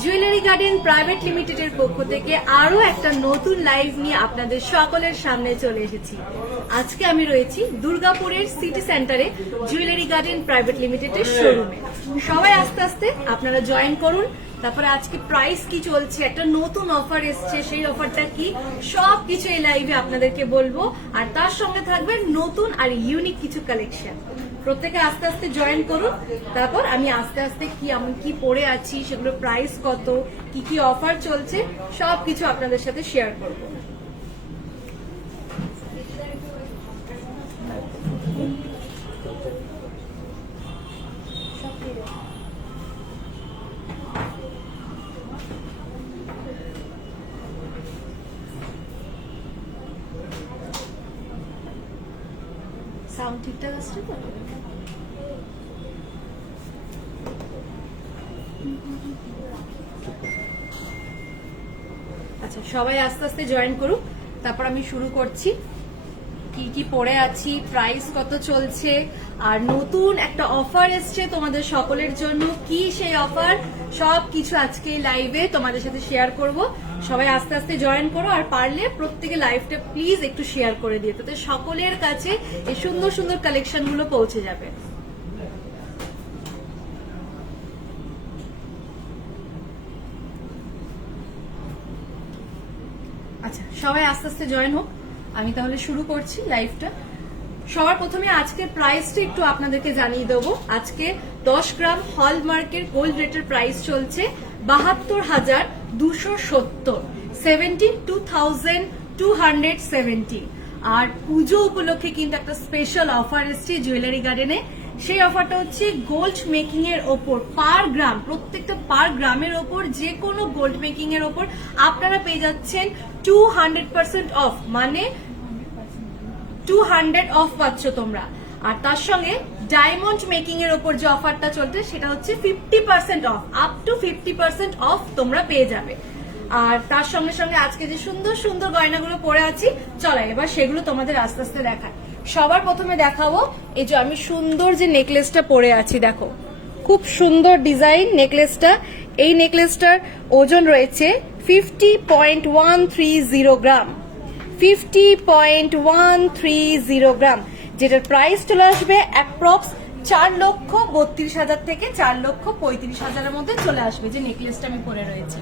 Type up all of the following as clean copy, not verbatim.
Jewellery garden private লিমিটেডের পক্ষ থেকে আরো একটা নতুন লাইভ নিয়ে আপনাদের সকলের সামনে চলে এসেছি। আজকে আমি রয়েছি দুর্গাপুরের সিটি সেন্টারে জুয়েলারি গার্ডেন প্রাইভেট লিমিটেডের শোরুমে। সবাই আস্তে আস্তে আপনারা জয়েন করুন। তারপরে আজকে প্রাইস কি চলছে, একটা নতুন অফার এসছে, সেই অফারটা কি, সবকিছু এই লাইভে আপনাদেরকে বলবো। আর তার সঙ্গে থাকবে নতুন আর ইউনিক কিছু কালেকশন। প্রত্যেকে আস্তে আস্তে জয়েন করুন। তারপর আমি আস্তে আস্তে কি পরে আছি, সেগুলো প্রাইস কত, কি অফার চলছে, সবকিছু আপনাদের সাথে শেয়ার করব। সাউন্ড ঠিকঠাক আসছে তো? আচ্ছা, সবাই আস্তে আস্তে জয়েন করুক। তারপর আমি শুরু করছি। কি পরে আছি, প্রাইস কত চলছে, আর নতুন একটা অফার এসছে তোমাদের সকলের জন্য। কি সেই অফার, সবকিছু আজকে লাইভে তোমাদের সাথে শেয়ার করব। সবাই আস্তে আস্তে জয়েন করো, আর পারলে প্রত্যেকে লাইভটা প্লিজ একটু শেয়ার করে দিও, তাতে সকলের কাছে এই সুন্দর সুন্দর কালেকশন গুলো পৌঁছে যাবে। আচ্ছা, সবাই আস্তে আস্তে জয়েন হোক। আমি তাহলে শুরু করছি লাইভটা। সবার প্রথমে আজকের প্রাইসটা একটু আপনাদেরকে জানিয়ে দেবো। আজকে 10 গ্রাম হলমার্কের গোল্ড রেটের প্রাইস চলছে 72,270, 72,270। আর পুজো উপলক্ষে কিন্তু একটা স্পেশাল অফার এসছে জুয়েলারি গার্ডেনে। সেই অফারটা হচ্ছে গোল্ড মেকিং এর ওপর পার গ্রাম, প্রত্যেকটা পার গ্রামের ওপর যে কোনো গোল্ড মেকিং এর ওপর আপনারা পেয়ে যাচ্ছেন 200% অফ, মানে 200 অফ পাচ্ছ তোমরা। আর তার সঙ্গে ডায়মন্ড মেকিং এর ওপর যে অফারটা চলছে সেটা হচ্ছে 50% অফ, আপ টু 50% অফ তোমরা পেয়ে যাবে। আর তার সঙ্গে সঙ্গে আজকে যে সুন্দর সুন্দর গয়নাগুলো পরে আছি, চলো এবার সেগুলো তোমাদের আস্তে আস্তে দেখায়। সবার প্রথমে দেখাবো এই যে আমি সুন্দর যে নেকলেসটা পরে আছি, দেখো খুব সুন্দর ডিজাইন নেকলেসটা। এই নেকলেসটার ওজন রয়েছে 50.130 গ্রাম, 50.130 গ্রাম, যেটার প্রাইস চলে আসবে অ্যাপ্রক্স 4,32,000 থেকে 4,35,000-এর মধ্যে চলে আসবে যে নেকলেসটা আমি পরে রয়েছি।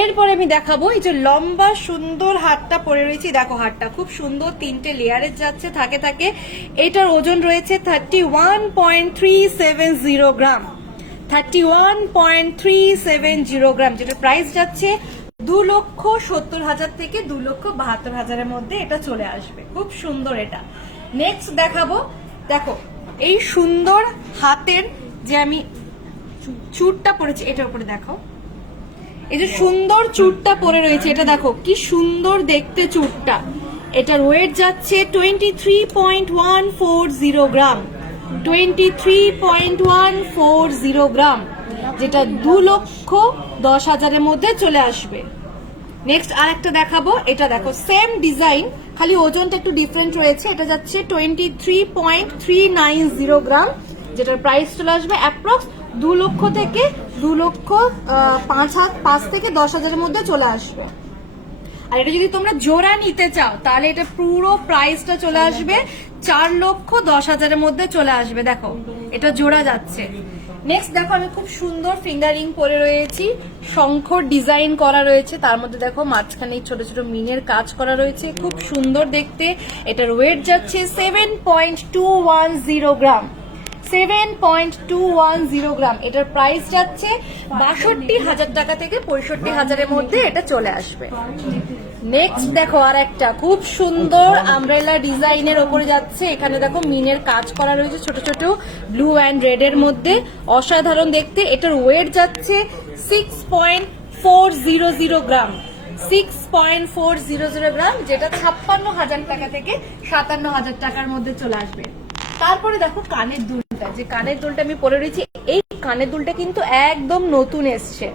এরপরে আমি দেখাবো এই যে লম্বা সুন্দর হারটা পরে রয়েছি, দেখো হারটা খুব সুন্দর, 3টে লেয়ারের যাচ্ছে থাকে থাকে। এটার ওজন রয়েছে 31.370 গ্রাম, 31.370 গ্রাম, যেটার প্রাইস যাচ্ছে 2,70,000 থেকে 2,72,000-এর মধ্যে এটা চলে আসবে। খুব সুন্দর এটা। নেক্সট দেখাবো, দেখো এই সুন্দর হাতের যে আমি চুড়টা পরেছি, এটার উপরে দেখো এই যে সুন্দর চুড়টা পরে রয়েছে, এটা দেখো কি সুন্দর দেখতে চুড়টা। এটার ওয়েট যাচ্ছে 23.140 গ্রাম, 23.140 গ্রাম, যেটা 2,10,000-এর মধ্যে চলে আসবে। নেক্সট আর একটা দেখাবো, এটা দেখো সেম ডিজাইন, খালি ওজনটা একটু ডিফারেন্ট রয়েছে। এটা যাচ্ছে 23.390 গ্রাম, যেটার প্রাইস চলে আসবে অ্যাপ্রক্স 2 লক্ষ থেকে 2,05,000 থেকে 10,000-এর মধ্যে চলে আসবে। আর এটা যদি তোমরা জোড়া নিতে চাও তাহলে এটা পুরো প্রাইসটা চলে আসবে 4,10,000-এর মধ্যে চলে আসবে। দেখো এটা জোড়া যাচ্ছে। নেক্সট দেখো আমি খুব সুন্দর ফিঙ্গারিং পরে রয়েছি, শঙ্খর ডিজাইন করা রয়েছে, তার মধ্যে দেখো মাঝখানে ছোট ছোট মিনের কাজ করা রয়েছে, খুব সুন্দর দেখতে। এটার ওয়েট যাচ্ছে 7.210 গ্রাম, 7.210 গ্রাম। এটার প্রাইস যাচ্ছে 62,000 টাকা থেকে 65,000-এর মধ্যে এটা চলে আসবে। নেক্সট দেখো আর একটা খুব সুন্দর আমব্রেলা ডিজাইনের ওপরে যাচ্ছে, এখানে দেখো মিনের কাজ করা রয়েছে ছোট ছোট ব্লু অ্যান্ড রেড এর মধ্যে, অসাধারণ দেখতে। এটার ওয়েট যাচ্ছে 6.400 গ্রাম, 6.400 গ্রাম, যেটা 56,000 টাকা থেকে 57,000 টাকার মধ্যে চলে আসবে। তারপরে দেখো কানের দুলটা, যে কানের দুলটা আমি পরে রয়েছি, এই কানের দুলটা কিন্তু একদম নতুন এসছে।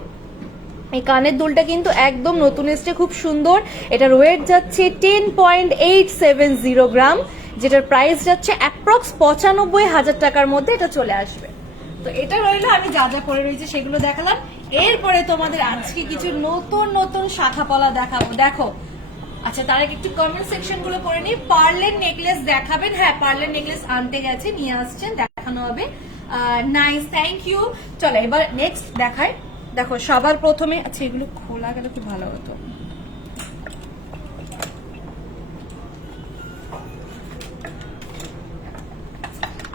এই কানের দুলটা কিন্তু একদম নতুন এসছে, খুব সুন্দর। এটার ওয়েট যাচ্ছে 10.870 গ্রাম, যেটার প্রাইস যাচ্ছে অ্যাপ্রক্স 95,000 টাকার মধ্যে এটা চলে আসবে। তো এটা রইলো, আমি যা যা পরে রয়েছে সেগুলো দেখালাম। এরপরে তোমাদের আজকে কিছু নতুন নতুন শাখা পলা দেখাবো। দেখো, আচ্ছা তার আগে একটু কমেন্ট সেকশন গুলো পড়ে নিই। পার্লের নেকলেস দেখাবেন? হ্যাঁ, পার্লের নেকলেস আনতে গেছে, নিয়ে আসছেন, দেখানো হবে। Nice, thank you. চলো এবার নেক্সট দেখাই। দেখো সবার প্রথমে, আচ্ছা এগুলো খোলা গেলে খুব ভালো হতো।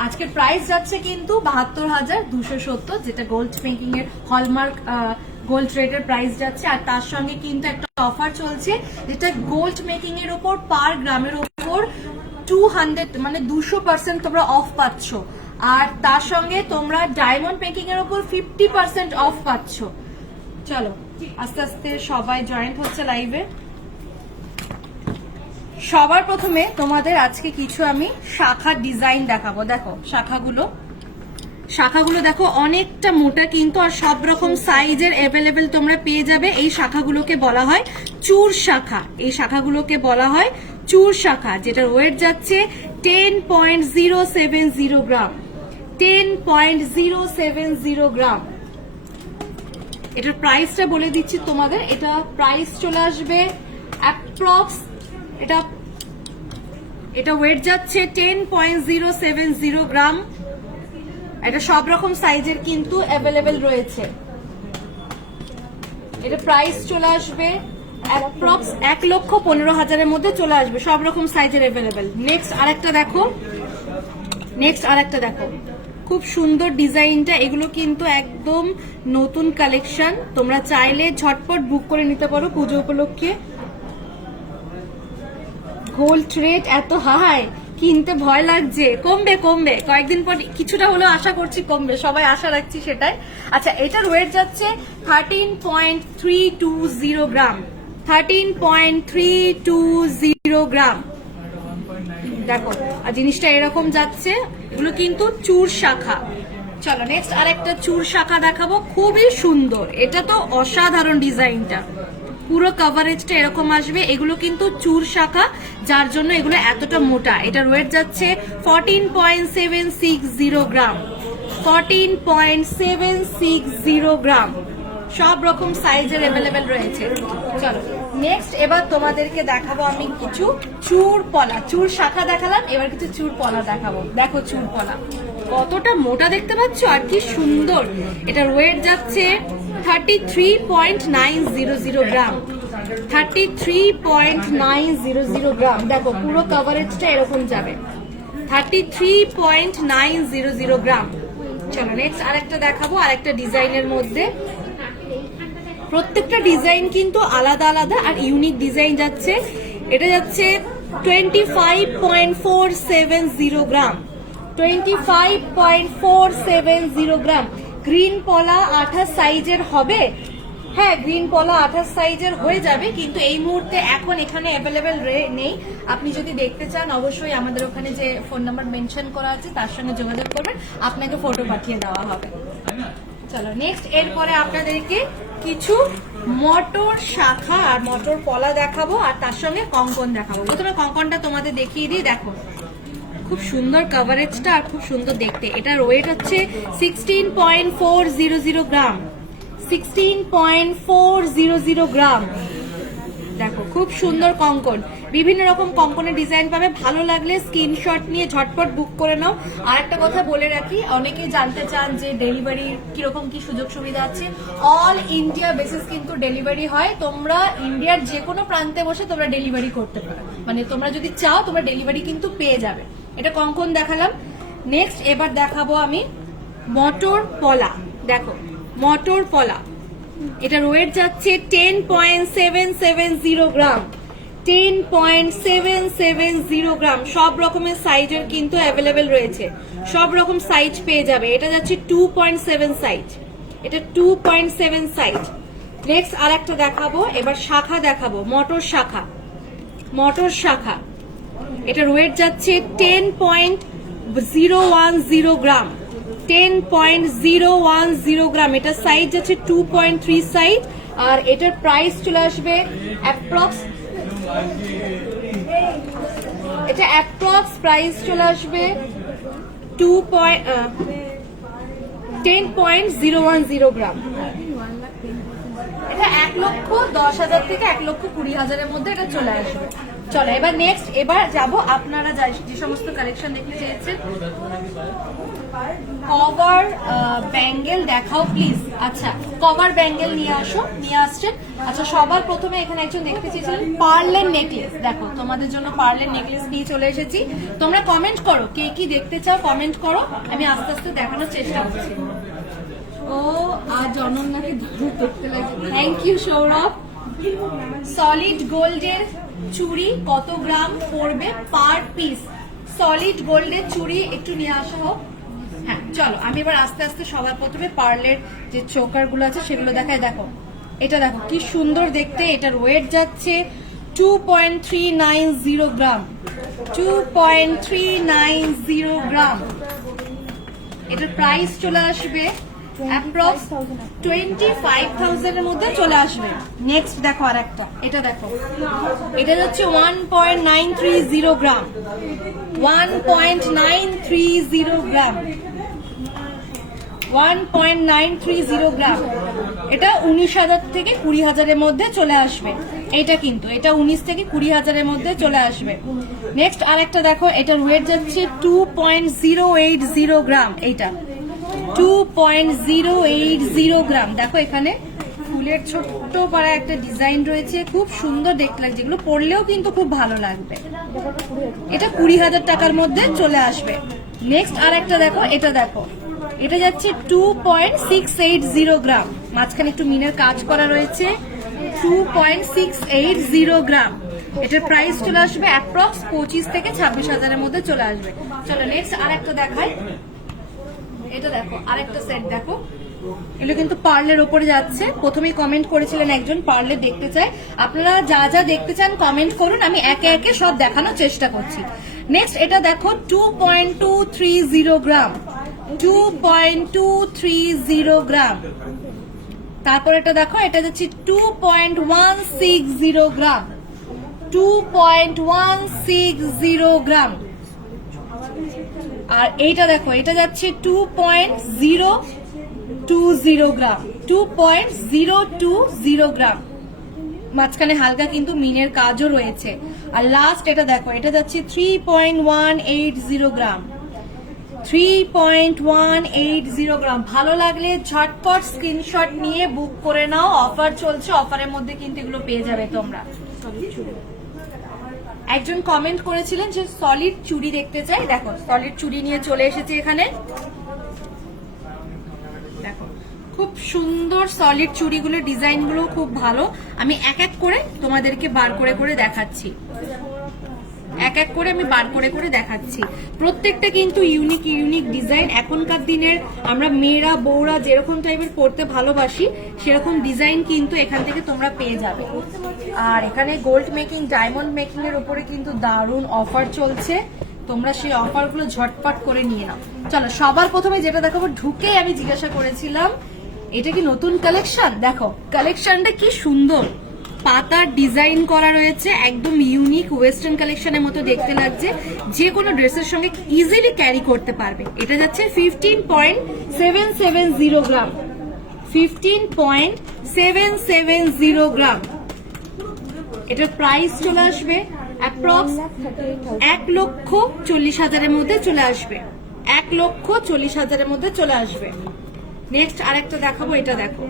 আজকের প্রাইস যাচ্ছে কিন্তু 72,270, যেটা গোল্ড মেকিং এর হলমার্ক গোল্ড রেটের প্রাইস যাচ্ছে। আর তার সঙ্গে কিন্তু একটা অফার চলছে, যেটা গোল্ড মেকিং এর উপর পার গ্রামের উপর 200 মানে 200% তোমরা অফ পাচ্ছ। আর তার সঙ্গে তোমরা ডায়মন্ড মেকিং এর উপর 50% অফ পাচ্ছ। চলো আস্তে আস্তে সবাই জয়েন্ট হচ্ছে লাইভে। সবার প্রথমে তোমাদের আজকে কিছু আমি শাখার ডিজাইন দেখাবো। দেখো শাখাগুলো দেখো অনেকটা মোটা কিন্তু, আর সব রকম সাইজের অ্যাভেলেবেল তোমরা পেয়ে যাবে। এই শাখাগুলোকে বলা হয় চূড় শাখা। এই শাখাগুলোকে বলা হয় চূড় শাখা, যেটার ওয়েট যাচ্ছে 10.070 গ্রাম। 10.070 গ্রাম। এটার প্রাইসটা বলে দিচ্ছি তোমাদের। এটা প্রাইস চলে আসবে অ্যাপ্রক্স, এটা ওয়েট যাচ্ছে 10.070 গ্রাম। এটা সব রকম সাইজের কিন্তু অ্যাভেলেবেল রয়েছে। এটা প্রাইস চলে আসবে অ্যাপ্রক্স 1,15,000-এর মধ্যে চলে আসবে, সব রকম সাইজের অ্যাভেলেবেল। নেক্সট আরেকটা দেখো, খুব সুন্দর ডিজাইনটা। এগুলো কিন্তু একদম নতুন কালেকশন, তোমরা চাইলে ঝটপট বুক করে নিতে পারো পুজো উপলক্ষে। গোল্ড রেট এত হাই, কিনতে ভয় লাগছে। কমবে কয়েকদিন পর কিছুটা হলেও আশা করছি কমবে, সবাই আশা রাখছি সেটাই। আচ্ছা এটার ওয়েট যাচ্ছে 13.320 গ্রাম। 13.320 গ্রাম। দেখো আর জিনিসটা এরকম যাচ্ছে। এগুলো কিন্তু চূড় শাখা। চলো নেক্সট আরেকটা চূড় শাখা দেখাবো, খুবই সুন্দর। এটা তো অসাধারণ ডিজাইনটা, পুরো কভারেজটা এরকম আসবে। এগুলো কিন্তু চূড় শাখা, যার জন্য এগুলো এতটা মোটা। এটার ওয়েট যাচ্ছে 14.760 গ্রাম। 14.760 গ্রাম। সব রকম সাইজের অ্যাভেলেবেল রয়েছে। চলো নেক্সট এবার তোমাদেরকে দেখাবো আমি কিছু চূড় পলা। চূড় শাখা দেখালাম, এবার কিছু চূড় পলা দেখাবো। দেখো চূড় পলা কতটা মোটা দেখতে পাচ্ছ, আর কি সুন্দর। এটার ওয়েট যাচ্ছে 33.900 গ্রাম। 33.900 গ্রাম। দেখো পুরো কভারেজটা এরকম যাবে, 33.900 গ্রাম। চলো নেক্সট আরেকটা দেখাবো, আরেকটা ডিজাইনের মধ্যে। প্রত্যেকটা ডিজাইন কিন্তু আলাদা আলাদা আর ইউনিক ডিজাইন যাচ্ছে। এটা যাচ্ছে 25.470 গ্রাম। 25.470 গ্রাম। গ্রিন পলা 28 সাইজের হবে। হ্যাঁ, গ্রিন পলা 28 সাইজের হয়ে যাবে, কিন্তু এই মুহূর্তে এখন এখানে অ্যাভেলেবেল নেই। আপনি যদি দেখতে চান অবশ্যই আমাদের ওখানে যে ফোন নাম্বার মেনশন করা আছে তার সঙ্গে যোগাযোগ করবেন, আপনাকে ফটো পাঠিয়ে দেওয়া হবে। চলো নেক্সট এরপরে আপনাদেরকে কিছু মটর শাখা আর মটর পলা দেখাবো, আর তার সঙ্গে কঙ্কন দেখাবো। প্রথমে কঙ্কনটা তোমাদের দেখিয়ে দিই। দেখো খুব সুন্দর কভারেজটা আর খুব সুন্দর দেখতে। এটার ওয়েট হচ্ছে 16.400 গ্রাম। 16.400 গ্রাম। দেখো খুব সুন্দর কঙ্কন, বিভিন্ন রকম কঙ্কনের ডিজাইন পাবে। ভালো লাগলে স্ক্রিনশট নিয়ে ঝটপট বুক করে নাও। আর একটা কথা বলে রাখি, অনেকেই জানতে চান যে ডেলিভারির কিরকম কি সুযোগ সুবিধা আছে। অল ইন্ডিয়া বেসিস কিন্তু ডেলিভারি হয়। তোমরা ইন্ডিয়ার যে কোনো প্রান্তে বসে তোমরা ডেলিভারি করতে পারো, মানে তোমরা যদি চাও তোমরা ডেলিভারি কিন্তু পেয়ে যাবে। এটা কঙ্কন দেখালাম। নেক্সট এবার দেখাবো আমি মটর পলা। দেখো মটর পলা, এটার ওয়েট যাচ্ছে 10.770 গ্রাম। 10.770 গ্রাম। সব রকমের সাইজের কিন্তু অ্যাভেলেবেল রয়েছে, সব রকম সাইজ পেয়ে যাবে। এটা যাচ্ছে 2.7 সাইজ। এটা 2.7 সাইজ। নেক্সট আর একটা দেখাবো, এবার শাখা দেখাবো, মটর শাখা। মটর শাখা, এটার ওয়েট যাচ্ছে 10.010 গ্রাম। 10.010 গ্রাম। এটা সাইজ যাচ্ছে 2.3 সাইজ। আর এটার প্রাইস চলে আসবে অ্যাপ্রক্স এটা অ্যাপ্রক্স প্রাইস চলে আসবে 10.010 গ্রাম। এটা 1,10,000 থেকে 1,20,000 মধ্যে এটা চলে আসবে। চলো এবার নেক্সট, এবার যাব আপনারা যে সমস্ত কালেকশন দেখতে চেয়েছেন। কভার ব্যাঙ্গেল দেখাও প্লিজ। আচ্ছা, কভার ব্যাঙ্গেল নিয়ে আসছেন। আচ্ছা, সবার প্রথমে এখানে একজন দেখতে চেয়েছিলেন পার্লের নেকলেস। দেখো, তোমাদের জন্য পার্লের নেকলেস নিয়ে চলে এসেছি। তোমরা কমেন্ট করো কে কি দেখতে চাও, কমেন্ট করো, আমি আস্তে আস্তে দেখানোর চেষ্টা করছি। ও আর অনন্যাকে দেখতে লাগে, থ্যাংক ইউ সৌরভ। সলিড গোল্ডের চুড়ি কত গ্রাম পড়বে পার পিস? সলিড গোল্ডের চুড়ি একটু নিয়ে আসা হোক। হ্যাঁ চলো, আমি এবার আস্তে আস্তে সবার প্রথমে পার্লের যে চোকার গুলো আছে সেগুলো দেখায়। দেখো, এটা দেখো কি সুন্দর দেখতে। এটার ওয়েট যাচ্ছে 2.390 গ্রাম। 2.390 গ্রাম। এটার প্রাইস চলে আসবে অ্যাপ্রক্স 25,000 এর মধ্যে চলে আসবে। নেক্সট দেখো আর একটা, এটা দেখো, এটা যাচ্ছে 1.930 গ্রাম। 1.930 গ্রাম। 1.930 গ্রাম। এটা 19,000 থেকে 20,000 এর মধ্যে চলে আসবে। এটা কিন্তু এটা 19 থেকে 20,000 এর মধ্যে চলে আসবে। নেক্সট আরেকটা দেখো, এটার ওয়েট যাচ্ছে 2.080 গ্রাম। এইটা 2.080 গ্রাম। দেখো এখানে ফুলের ছোট্ট পাড়া একটা ডিজাইন রয়েছে, খুব সুন্দর দেখতে লাগছে। যেগুলো পরলেও কিন্তু খুব ভালো লাগবে। এটা 20,000 টাকার মধ্যে চলে আসবে। নেক্সট আর একটা দেখো, এটা দেখো, এটা যাচ্ছে 2.680 গ্রাম। মাঝখানে একটু মিনের কাজ করা রয়েছে। 2.680 গ্রাম। এটার প্রাইস চলে আসবে অ্যাপ্রক্স 25 থেকে 26,000 এর মধ্যে চলে আসবে। চলো নেক্সট আর একটা দেখাই। এটা দেখো, আরেকটা সেট দেখো, এগুলো কিন্তু পার্লের ওপরে যাচ্ছে। প্রথমেই কমেন্ট করেছিলেন একজন পার্লে দেখতে চাই। আপনারা যা যা দেখতে চান কমেন্ট করুন, আমি একে একে সব দেখানোর চেষ্টা করছি। নেক্সট এটা দেখো 2.230 গ্রাম। 2.230 গ্রাম। তারপর এটা দেখো, এটা যাচ্ছে 2.160 গ্রাম। 2.160 গ্রাম। আর এইটা দেখো, এটা যাচ্ছে 2.020 গ্রাম। 2.020 গ্রাম। মাঝখানে হালকা কিন্তু মিনের কাজও রয়েছে। আর লাস্ট এটা দেখো, এটা যাচ্ছে 3.180 গ্রাম। 3.180 গ্রাম। ভালো লাগলে ঝটপট স্ক্রিনশট নিয়ে বুক করে নাও, অফার চলছে, অফারের মধ্যে কিন্তু এগুলো পেয়ে যাবে তোমরা। একজন কমেন্ট করেছিলেন যে সলিড চুড়ি দেখতে চাই। দেখো, সলিড চুড়ি নিয়ে চলে এসেছে এখানে। দেখো খুব সুন্দর সলিড চুড়িগুলো, ডিজাইনগুলো খুব ভালো। আমি এক এক করে তোমাদেরকে বার করে করে দেখাচ্ছি। এক এক করে আমি বার করে করে দেখাচ্ছি। প্রত্যেকটা কিন্তু ইউনিক ইউনিক ডিজাইন। এখনকার দিনের আমরা মেয়েরা বউরা যেরকম টাইপের পড়তে ভালোবাসি সেরকম ডিজাইন কিন্তু এখান থেকে তোমরা পেয়ে যাবে। আর এখানে গোল্ড মেকিং, ডায়মন্ড মেকিং এর উপরে কিন্তু দারুণ অফার চলছে। তোমরা সেই অফারগুলো ঝটপট করে নিয়ে নাও। চলো সবার প্রথমে যেটা দেখাবো, ঢুকেই আমি জিজ্ঞাসা করেছিলাম এটা কি নতুন কালেকশন। দেখো কালেকশনটা কি সুন্দর, পাতার ডিজাইন করা রয়েছে, একদম ইউনিক ওয়েস্টার্ন কালেকশনের মতো দেখতে লাগছে। যে কোনো ড্রেসের সঙ্গে ইজিলি ক্যারি করতে পারবে। এটা যাচ্ছে 15.770 গ্রাম। 15.770 গ্রাম। এটার প্রাইস চলে আসবে অ্যাপ্রক্স 1,40,000 এর মধ্যে চলে আসবে। 1,40,000 এর মধ্যে চলে আসবে। নেক্সট আরেকটা দেখাবো, এটা দেখো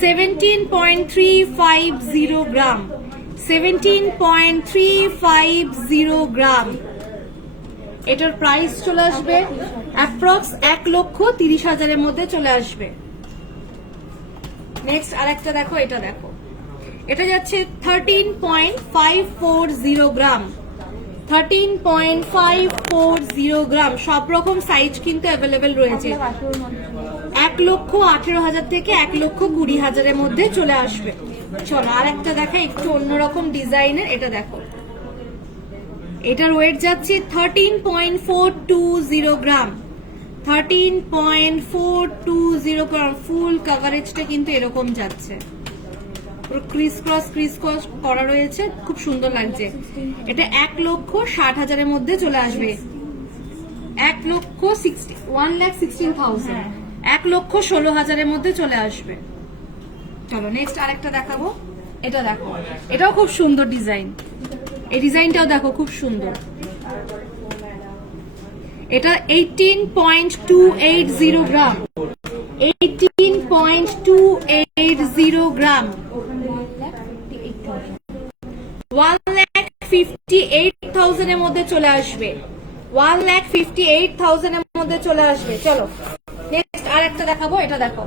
17.350 গ্রাম। 17.350 গ্রাম। এটার প্রাইস চলে আসবে অ্যাপ্রক্স 1,30,000 এর মধ্যে চলে আসবে। নেক্সট আরেকটা দেখো, এটা দেখো, এটা যাচ্ছে 13.540 গ্রাম। 13.540 গ্রাম। সব রকম সাইজ কিন্তু অ্যাভেলেবেল রয়েছে। 1,18,000 থেকে 1,20,000 এর মধ্যে চলে আসবে। চলো আর একটা দেখা, একটু অন্যরকম ডিজাইনের। এটা দেখো, এটার ওয়েট যাচ্ছে 13.420 গ্রাম। 13.420 গ্রাম। ফুল কভারেজটা কিন্তু এরকম যাচ্ছে। পুরো ক্রিস ক্রস করা রয়েছে, খুব সুন্দর লাগছে। এটা 1,60,000-এর মধ্যে চলে আসবে। 1,16,000, 1,16,000-এর মধ্যে চলে আসবে। চলো নেক্সট আরেকটা দেখাবো। এটা দেখো, এটাও খুব সুন্দর ডিজাইন। এই ডিজাইনটাও দেখো, খুব সুন্দর। এটা 18.280 গ্রাম, 18.280 গ্রাম, 1,58,000-এর মধ্যে চলে আসবে। 1,58,000-এর মধ্যে চলে আসবে। চলো নেক্সট আরেকটা দেখাবো। এটা দেখো,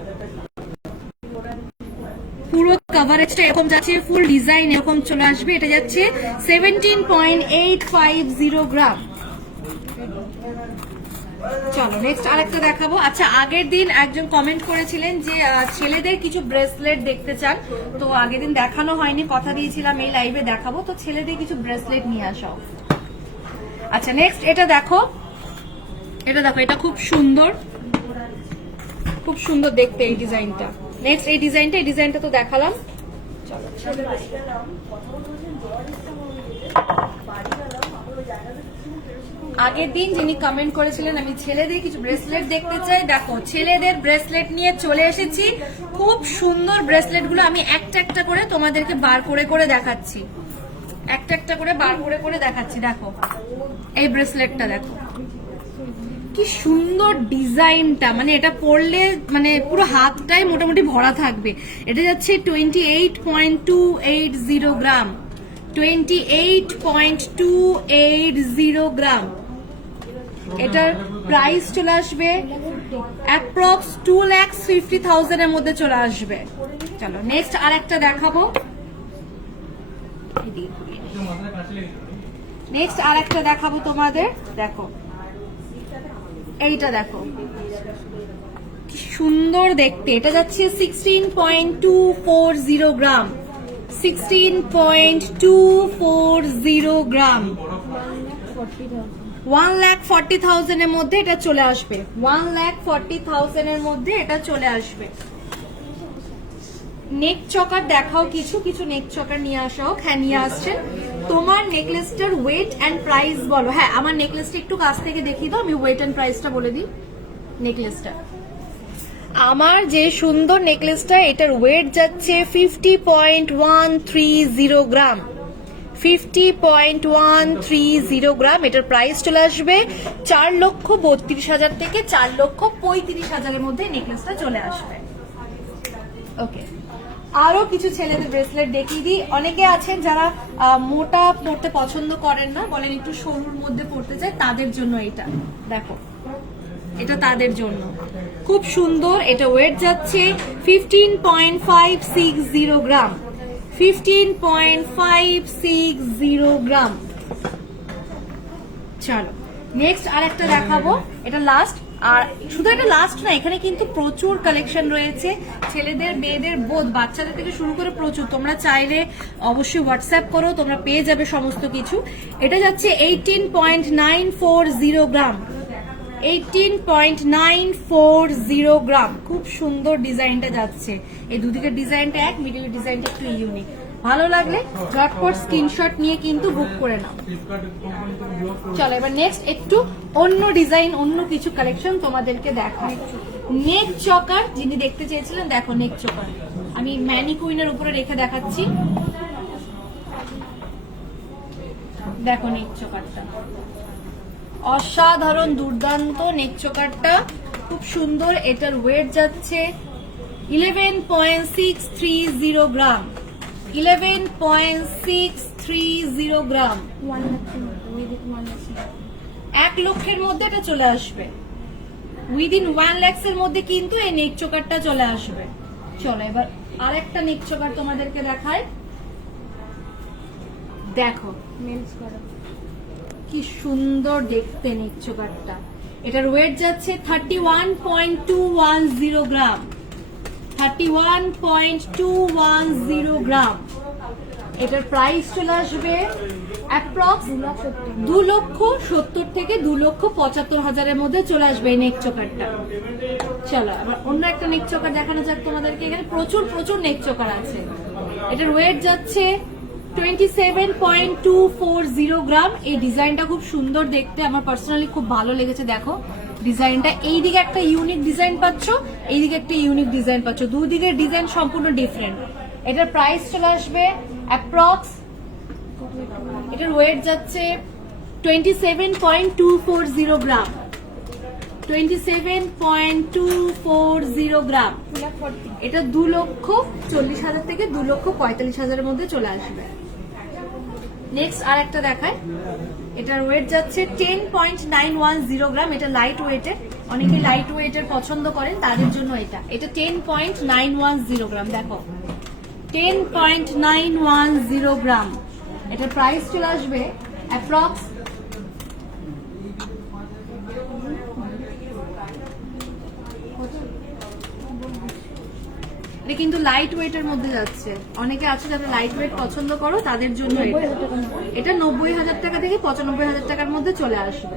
পুরো কভারেজটা এরকম যাচ্ছে, ফুল ডিজাইন এরকম চলে আসবে। এটা যাচ্ছে 17.850 গ্রাম। চলো নেক্সট আরেকটা দেখাবো। আচ্ছা, আগের দিন একজন কমেন্ট করেছিলেন যে ছেলেদের কিছু ব্রেসলেট দেখতে চান, তো আগের দিন দেখানো হয়নি, কথা দিয়েছিলাম এই লাইভে দেখাবো, তো ছেলেদের কিছু ব্রেসলেট নিয়ে আসো। আচ্ছা নেক্সট এটা দেখো, এটা দেখো, এটা খুব সুন্দর, খুব সুন্দর দেখতে এই ডিজাইনটা। নেক্সট এই ডিজাইনটা তো দেখালাম। আগের দিন যিনি কমেন্ট করেছিলেন আমি ছেলেদের কিছু ব্রেসলেট দেখতে চাই, দেখো ছেলেদের ব্রেসলেট নিয়ে চলে এসেছি। খুব সুন্দর ব্রেসলেট গুলো আমি একটা একটা করে তোমাদেরকে বার করে করে দেখাচ্ছি, একটা একটা করে বার করে করে দেখাচ্ছি। দেখো এই ব্রেসলেটটা দেখো, কি সুন্দর ডিজাইনটা, মানে এটা পরলে মানে পুরো হাতটাই মোটামুটি ভরা থাকবে। এটা যাচ্ছে 28.280 গ্রাম, 28.280 গ্রাম। এটার প্রাইস চলে আসবে অ্যাপ্রক্স 2,50,000-এর মধ্যে চলে আসবে। চলো নেক্সট আর একটা দেখাবো। নেক্সট আর একটা দেখাবো তোমাদের। দেখো এইটা দেখো, কি সুন্দর দেখতে। এটা যাচ্ছে 16.240 গ্রাম, 16.240 গ্রাম, 1,40,000-এর মধ্যে এটা চলে আসবে। 1,40,000-এর মধ্যে এটা চলে আসবে। নেক চকার দেখাও, কিছু কিছু নেক চকার নিয়ে আসা হোক। হ্যাঁ নিয়ে আসছেন। তোমার নেকলেসটার ওয়েট এন্ড প্রাইস বলো। হ্যাঁ আমার নেকলেসটা একটু কাছ থেকে দেখিয়ে দাও, আমি ওয়েট এন্ড প্রাইসটা বলে দিই। নেকলেসটা, আমার যে সুন্দর নেকলেসটা, এটার ওয়েট যাচ্ছে 50.130 গ্রাম, 50.130 গ্রাম। এটার প্রাইস চলে আসবে 4,32,000 থেকে 4,35,000-এর মধ্যে নেকলেসটা চলে আসবে। ওকে, আরো কিছু ছেলেদের ব্রেসলেট দেখিয়ে দিই। অনেকে আছেন যারা মোটা পড়তে পছন্দ করেন না, বলেন একটু সরুর মধ্যে পড়তে চায়, তাদের জন্য এটা দেখো, এটা তাদের জন্য খুব সুন্দর। এটা ওয়েট যাচ্ছে 15.560 গ্রাম, 15.560 গ্রাম। চলো নেক্সট আর একটা দেখাবো, এটা লাস্ট। আর শুধু এটা লাস্ট না, এখানে কিন্তু প্রচুর কালেকশন রয়েছে, ছেলেদের মেয়েদের বোধ, বাচ্চাদের থেকে শুরু করে প্রচুর। তোমরা চাইলে অবশ্যই হোয়াটসঅ্যাপ করো, তোমরা পেয়ে যাবে সমস্ত কিছু। এটা যাচ্ছে 18.940 গ্রাম, 18.940 গ্রাম। খুব সুন্দর ডিজাইনটা যাচ্ছে। এই দুদিকের ডিজাইনটা এক, মিডলের ডিজাইনটা একটু ইউনিক। ভালো লাগলে ঝটপট স্ক্রিনশট নিয়ে কিন্তু বুক করে নাও। চলো এবার নেক্সট একটু অন্য ডিজাইন, অন্য কিছু কালেকশন তোমাদেরকে দেখাই। নেক চকার যিনি দেখতে চেয়েছিলেন, দেখো নেক চকার আমি ম্যানিকুইনের উপরে রেখে দেখাচ্ছি। দেখো নেক চকারটা অসাধারণ, দুর্দান্ত নেক চকারটা, খুব সুন্দর। এটার ওয়েট যাচ্ছে 11.630 গ্রাম, 11.630 গ্রাম। 1 লক্ষের মধ্যে এটা চলে আসবে। উইদিন 1 lakhs-এর মধ্যে কিন্তু এই নেক চোকারটা চলে আসবে। চলো এবার আরেকটা নেক চোকার তোমাদেরকে দেখাই। দেখো কি সুন্দর দেখতে নেক চোকারটা। এটার ওয়েট যাচ্ছে 31.210 গ্রাম, 31.210 গ্রাম। এটার প্রাইস চলে আসবে অ্যাপ্রক্স 2,70,000 থেকে 2,75,000-এর মধ্যে চলে আসবে এই নেক চোকারটা। চলো আবার অন্য একটা নেক চোকার দেখানো যাক তোমাদেরকে। এখানে প্রচুর প্রচুর নেক চোকার আছে। এটার ওয়েট যাচ্ছে 27.240 গ্রাম। এই ডিজাইনটা খুব সুন্দর দেখতে, আমার পার্সোনালি খুব ভালো লেগেছে। দেখো ডিজাইনটা, এইদিকে একটা ইউনিক ডিজাইন পাচ্ছ, এইদিকে একটা ইউনিক ডিজাইন পাচ্ছ, দুদিকের ডিজাইন সম্পূর্ণ ডিফারেন্ট। এটার প্রাইস চলে আসবে অ্যাপ্রক্স, এটার ওয়েট যাচ্ছে 27.240 গ্রাম। 27.240 গ্রাম। এটা 2,40,000 থেকে 2,45,000-এর মধ্যে চলে আসবে। নেক্সট আর একটা দেখায়। এটার ওয়েট যাচ্ছে 10.910 গ্রাম। এটা লাইট ওয়েটের, অনেকে লাইট ওয়েটের পছন্দ করেন, তাদের জন্য এটা 10.910 গ্রাম। দেখো 10.910 গ্রাম। এটার প্রাইস চলে আসবে অ্যাপ্রক্স এটা কিন্তু লাইট ওয়েটের মধ্যে যাচ্ছে। অনেকে আছে যারা লাইট ওয়েট পছন্দ করো, তাদের জন্য এটা 90,000 টাকা থেকে 95,000 টাকার মধ্যে চলে আসবে।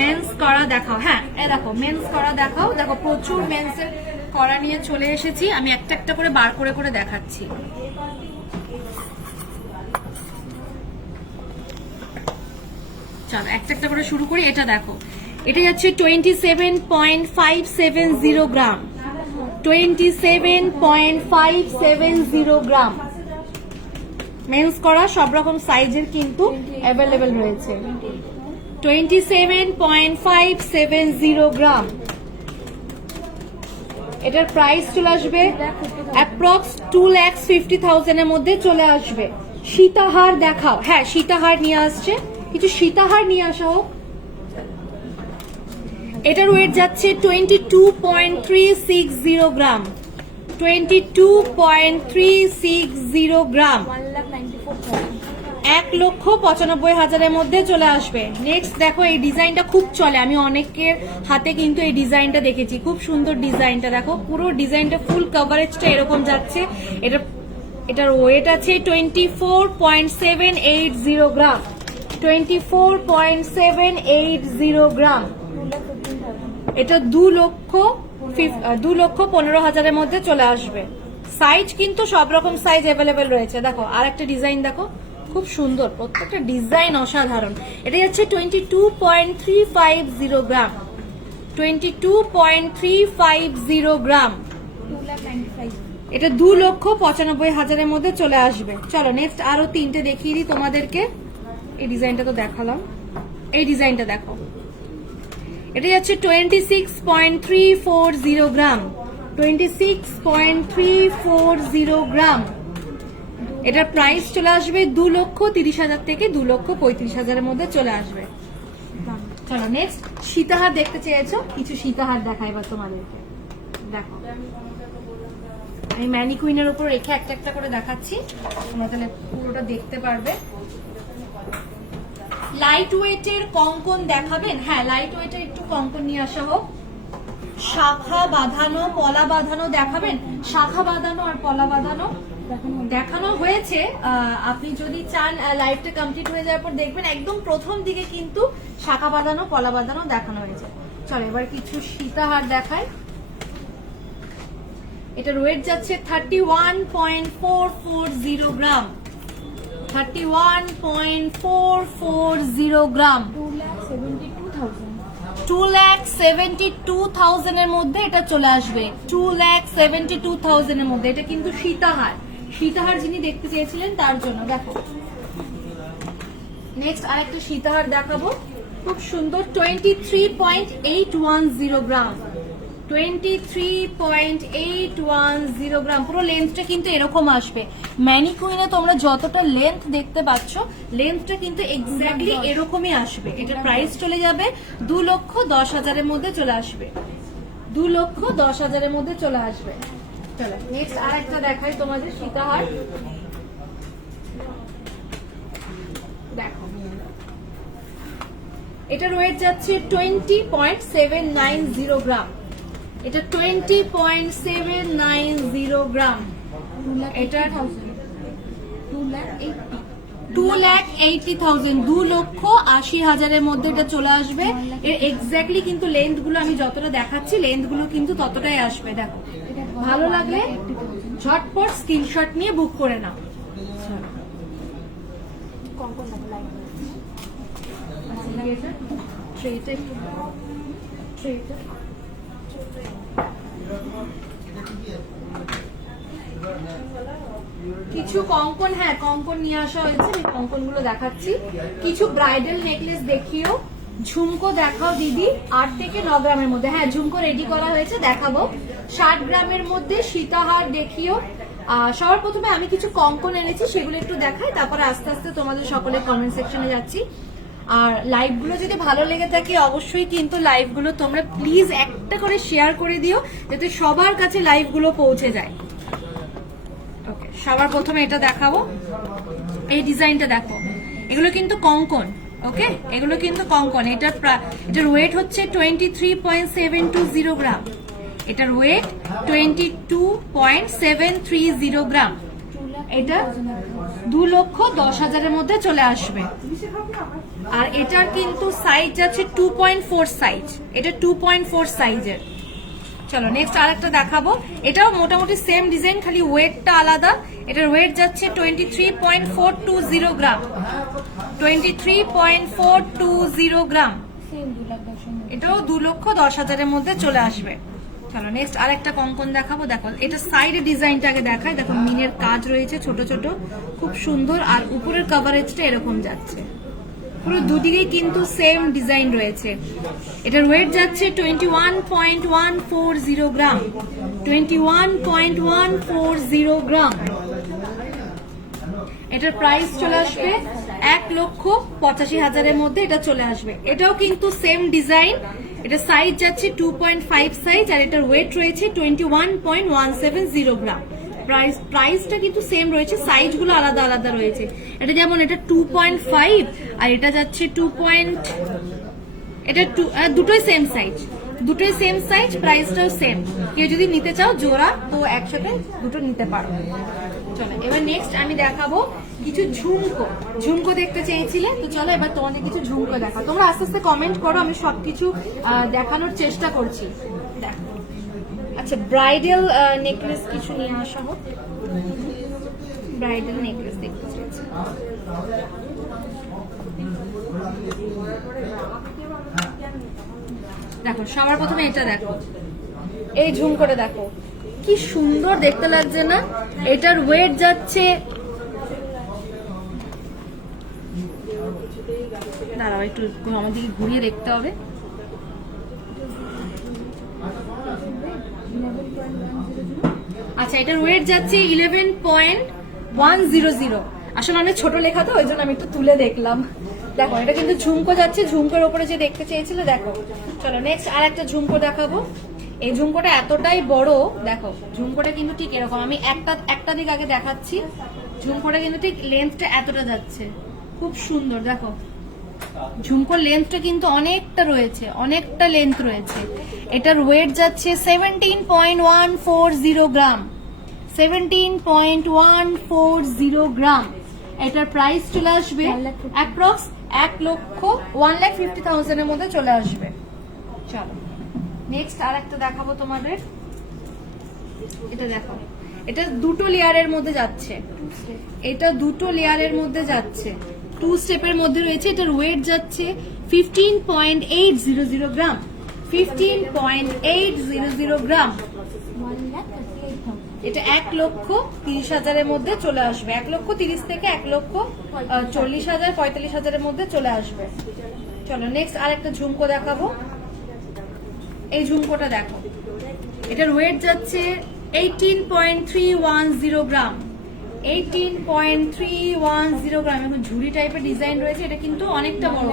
মেন্স করা দেখাও। হ্যাঁ দেখো মেন্স করা দেখাও। দেখো প্রচুর মেন্সের করা নিয়ে চলে এসেছি, আমি একটা একটা করে বার করে করে দেখাচ্ছি। চলো একটা একটা করে শুরু করি। এটা দেখো, এটা যাচ্ছে 27.570 গ্রাম। 27.570 গ্রাম। মেন্স করা সব রকম সাইজের কিন্তু অ্যাভেলেবেল রয়েছে। 27.570 গ্রাম। এটার প্রাইস চলে আসবে অ্যাপ্রক্স 2,50,000-এর মধ্যে চলে আসবে। সীতাহার দেখাও। হ্যাঁ সীতাহার নিয়ে আসছে, কিছু সীতাহার নিয়ে আসা হোক। এটার ওয়েট যাচ্ছে 22.360 গ্রাম। 22.360 গ্রাম। 1,95,000-এর মধ্যে চলে আসবে। নেক্সট দেখো, এই ডিজাইনটা খুব চলে, আমি অনেকের হাতে কিন্তু এই ডিজাইনটা দেখেছি। খুব সুন্দর ডিজাইনটা, দেখো পুরো ডিজাইনটা ফুল কভারেজটা এরকম যাচ্ছে। এটার ওয়েট আছে 24.780 গ্রাম। 24.780 গ্রাম। এটা 2,15,000-এর মধ্যে চলে আসবে। সাইজ কিন্তু সব রকম সাইজ অ্যাভেলেবেল রয়েছে। দেখো আর একটা ডিজাইন দেখো, খুব সুন্দর, প্রত্যেকটা ডিজাইন অসাধারণ। এটা হচ্ছে 22.350 গ্রাম। 22.350 গ্রাম। এটা 2,95,000-এর মধ্যে চলে আসবে। চলো নেক্সট আরো তিনটে দেখিয়ে দিই তোমাদেরকে। এই ডিজাইনটা তো দেখালাম, এই ডিজাইনটা দেখো। এটা যাচ্ছে 26.340 গ্রাম। 26.340 গ্রাম। এটার প্রাইস চলে আসবে 2,30,000 থেকে 2,35,000-এর মধ্যে চলে আসবে। চলো নেক্সট সীতাহার দেখতে চেয়েছো, কিছু সীতাহার দেখাই এবার তোমাদেরকে। দেখো আমি ম্যানিকুইনের উপর রেখে একটা একটা করে দেখাচ্ছি, তোমরা তাহলে পুরোটা দেখতে পারবে। লাইট ওয়েটের কঙ্কন দেখাবেন? হ্যাঁ লাইট ওয়েটের একটু কঙ্কন নিয়ে আসা হোক। শাখা বাঁধানো, পলা বাঁধানো দেখাবেন? শাখা বাঁধানো আর পলা বাঁধানো দেখানো হয়েছে। আপনি যদি চান লাইভটা কমপ্লিট হয়ে যাওয়ার পর দেখবেন, একদম প্রথম দিকে কিন্তু শাখা বাঁধানো পলা বাঁধানো দেখানো হয়েছে। চলো এবার কিছু সীতাহার দেখায়। এটার ওয়েট যাচ্ছে 31.440 গ্রাম। 31.440 গ্রাম। 2,72,000-এর মধ্যে এটা চলে আসবে। 2,72,000-এর মধ্যে। এটা কিন্তু সীতাহার, সীতাহার যিনি দেখতে চেয়েছিলেন তার জন্য। দেখো নেক্সট আরেকটা সীতাহার দেখাবো, খুব সুন্দর। 23.810 গ্রাম। 23.810 গ্রাম। পুরো লেন্থটা কিন্তু এরকম আসবে। ম্যানিকুইনে তোমরা যতটা লেন্থ দেখতে পাচ্ছ, লেন্থটা কিন্তু এক্স্যাক্টলি এরকমই আসবে। এটার প্রাইস চলে যাবে 2,10,000-এর মধ্যে চলে আসবে। 2,10,000-এর মধ্যে চলে আসবে। চলো নেক্সট আর একটা দেখাই তোমাদের সীতাহার। দেখো এটার ওয়েট যাচ্ছে 20.790 গ্রাম। এটা 20.790 গ্রাম। এটা 2,80,000, 2,80,000 মধ্যে এটা চলে আসবে। এর এক্স্যাক্টলি কিন্তু লেন্থ গুলো আমি যতটা দেখাচ্ছি লেন্থ গুলো কিন্তু ততটাই আসবে। দেখো, ভালো লাগলে ঝটপট স্ক্রিনশট নিয়ে বুক করে নাও। কিছু কঙ্কন, হ্যাঁ কঙ্কন নিয়ে আসা হয়েছে, আমি কঙ্কন গুলো দেখাচ্ছি। কিছু ব্রাইডাল নেকলেস দেখিও, ঝুমকো দেখাও দিদি। 8 থেকে 9 গ্রামের মধ্যে, হ্যাঁ ঝুমকো রেডি করা হয়েছে, দেখাবো। 60 গ্রামের মধ্যে সীতাহার দেখিও। সবার প্রথমে আমি কিছু কঙ্কন এনেছি, সেগুলো একটু দেখাই, তারপরে আস্তে আস্তে তোমাদের সকলের কমেন্ট সেকশনে যাচ্ছি। আর লাইভ গুলো যদি ভালো লেগে থাকে অবশ্যই কিন্তু লাইভ গুলো তোমরা প্লিজ একটা করে শেয়ার করে দিও, যাতে সবার কাছে লাইভ গুলো পৌঁছে যায়। ওকে, সবার প্রথমে এটা দেখাবো, এই ডিজাইনটা দেখো, এগুলো কিন্তু কঙ্কন। ওকে, এগুলো কিন্তু কঙ্কন। এটার ওয়েট হচ্ছে 23.720 গ্রাম। এটার ওয়েট 22.730 গ্রাম। এটা 2,10,000 মধ্যে চলে আসবে। আর এটার কিন্তু সাইজ আছে 2.4 সাইজ, এটা 2.4 সাইজের। চলো নেক্সট আরেকটা দেখাবো, এটাও মোটামুটি সেম ডিজাইন, খালি ওয়েটটা আলাদা। এটার ওয়েট যাচ্ছে 23.420 গ্রাম, 23.420 গ্রাম। এটাও 2,10,000 মধ্যে চলে আসবে। চলো নেক্সট আরেকটা কঙ্কন দেখাবো। দেখো, এটা সাইডের ডিজাইনটা আগে দেখায়। দেখো, মিনের কাজ রয়েছে ছোট ছোট, খুব সুন্দর। আর উপরের কভারেজটা এরকম যাচ্ছে, পুরো দুদিকেই কিন্তু সেম ডিজাইন রয়েছে। এটার ওয়েট যাচ্ছে 21.140 গ্রাম, 21.140 গ্রাম। এটার প্রাইস চলে আসবে 1,85,000 মধ্যে এটা চলে আসবে। এটাও কিন্তু সেম ডিজাইন, এটা সাইজ যাচ্ছে 2.5 সাইজ, আর এটার ওয়েট রয়েছে 21.170 গ্রাম। প্রাইসটা কিন্তু সেম রয়েছে, সাইজগুলো আলাদা আলাদা রয়েছে। এটা যেমন এটা 2.5 আর এটা যাচ্ছে 2. এটা দুটোই সেম সাইজ, দুটোই সেম সাইজ, প্রাইসটাও সেম। কেউ যদি নিতে চাও জোড়া তো একসাথে দুটো নিতে পারো। চলো এবার নেক্সট আমি দেখাবো কিছু ঝুমকো। ঝুমকো দেখতে চেয়েছিলে, তো চলো এবার তোমাদের কিছু ঝুমকো দেখা। তোমরা আস্তে আস্তে কমেন্ট করো, আমি সবকিছু দেখানোর চেষ্টা করছি। দেখো, আচ্ছা ব্রাইডাল নেকলেস কিছু নিয়ে আসা হোক। ব্রাইডাল নেকলেস দেখতে চেয়েছি। দেখো, সবার প্রথমে এটা দেখো, এই ঝুমকোটা দেখো, কি সুন্দর দেখতে লাগছে না? এটার ওয়েট যাচ্ছে, দাঁড়াও একটু আমাদেরকে ঘুরিয়ে দেখতে হবে। আচ্ছা, এটার ওয়েট যাচ্ছে 11.100। আসলে অনেক ছোট লেখা তো, ওই জন্য আমি একটু তুলে দেখলাম। দেখো, এটা কিন্তু ঝুমকো যাচ্ছে, ঝুমকোর উপরে যে দেখতে চেয়েছিলে দেখো। চলো নেক্সট আর একটা ঝুমকো দেখাবো। এই ঝুমকোটা এতটাই বড়, দেখো ঝুমকোটা কিন্তু ঠিক এরকম। আমি একটা দিক আগে দেখাচ্ছি। ঝুমকোটা কিন্তু ঠিক লেন্থটা এতটা যাচ্ছে, খুব সুন্দর। দেখো, ঝুমকোর লেন্থটা কিন্তু অনেকটা রয়েছে, অনেকটা লেন্থ রয়েছে। এটার ওয়েট যাচ্ছে 17.140 গ্রাম, 17.140 গ্রাম। এটার প্রাইস চলে আসবে অ্যাপ্রক্স 1,50,000 মধ্যে চলে আসবে। চলো নেক্সট আর একটা দেখাবো তোমাদের। এটা দেখো, এটা দুটো লেয়ারের মধ্যে যাচ্ছে, এটা দুটো লেয়ারের মধ্যে যাচ্ছে, 2 স্টেপের মধ্যে রয়েছে। এটার ওয়েট যাচ্ছে 15.800 গ্রাম, 15.800 গ্রাম। এটা 1,30,000 মধ্যে চলে আসবে, 1,30,000 থেকে 1,40,000 45,000 মধ্যে চলে আসবে। চলো নেক্সট আর একটা ঝুমকো দেখাবো। এই ঝুমকোটা দেখো, এটার ওয়েট যাচ্ছে 18.310 গ্রাম, 18.310 গ্রাম। এখন ঝুড়ি টাইপের ডিজাইন রয়েছে, এটা কিন্তু অনেকটা বড়।